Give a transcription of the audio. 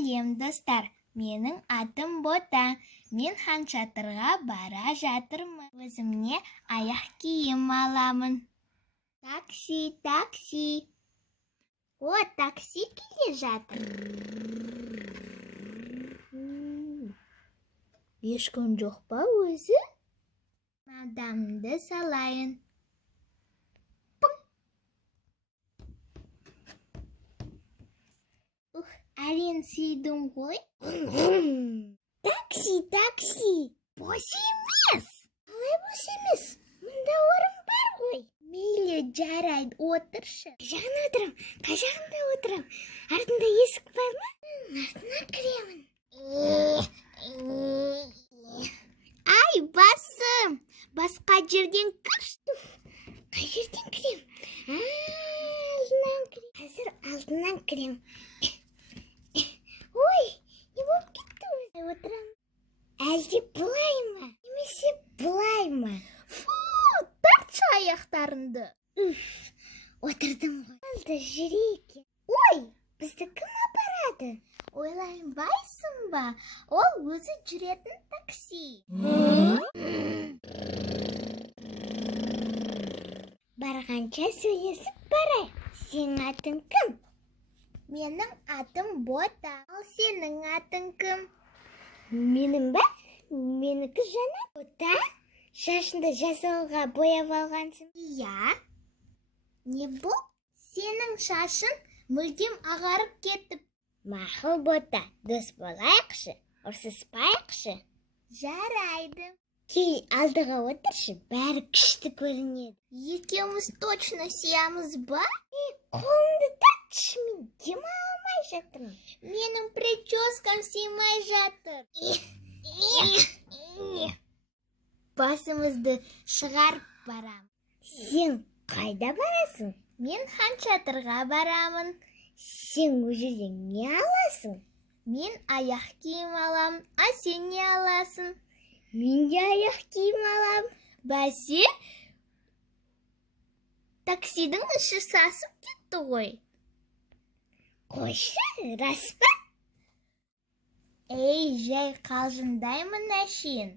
Сәлем, достар. Менің атым Бота. Мен Хан Шатырға бара жатырмын. Өзімне аяқ киім аламын. Такси, такси. О, такси келе жатыр. Ешкім жоқ па өзі? Адамды салайын. Әрең сүйдім ғой. Такси, такси. Бос емес. Қалай бос емес? Мұнда орын бар ғой. Мейлі, жарайды, отыршы. Қажағына отырам, қажағында отырам. Артында есік бар ма? Артына кіремін. Ай, басым. Басқа жерден кіршті. Қай жерден кірем? Алдынан кірем. Қазір алдынан кірем. Ой, не болып кетті өзі? Отырам. Әлде бұлай ма? Немесе бұлай ма? Фу, тартшы аяқтарыңды. Отырдым ғой. Алды жүрейік. Ой, бізді кім апарады? Ойланбайсың ба? Ол өзі жүретін такси. Барғанша сөйлесіп барайық. Сенің атың кім? Менің атым Бота. Ал сенің атың кім? Менің ба? Менікі Жанат. Бота? Шашынды жасауға бояп алғансың. Иә. Не бұл? Сенің шашын мүлдем ағарып кетіп. Мақұл, Бота, дос болайықшы, ұрсыспайықшы. Жарайды. Кел, алдыға отыршы, бәрі күшті көрінеді. Екеуміз точно сиямыз ба? Қолымды тартшы, мен дема алмай жатырмын. Менің прическам сыймай жатыр. Басымызды шығарып барам. Сен қайда барасың? Мен Хан Шатырға барамын. Сен ол жерден не аласың? Мен аяқ киім алам, а сен не аласың? Мен де аяқ киім алам. Бәсе, таксидің іші сасып кетті ғой. Қойшы, рас па? Ей, жай қалжыңдаймын әшейін.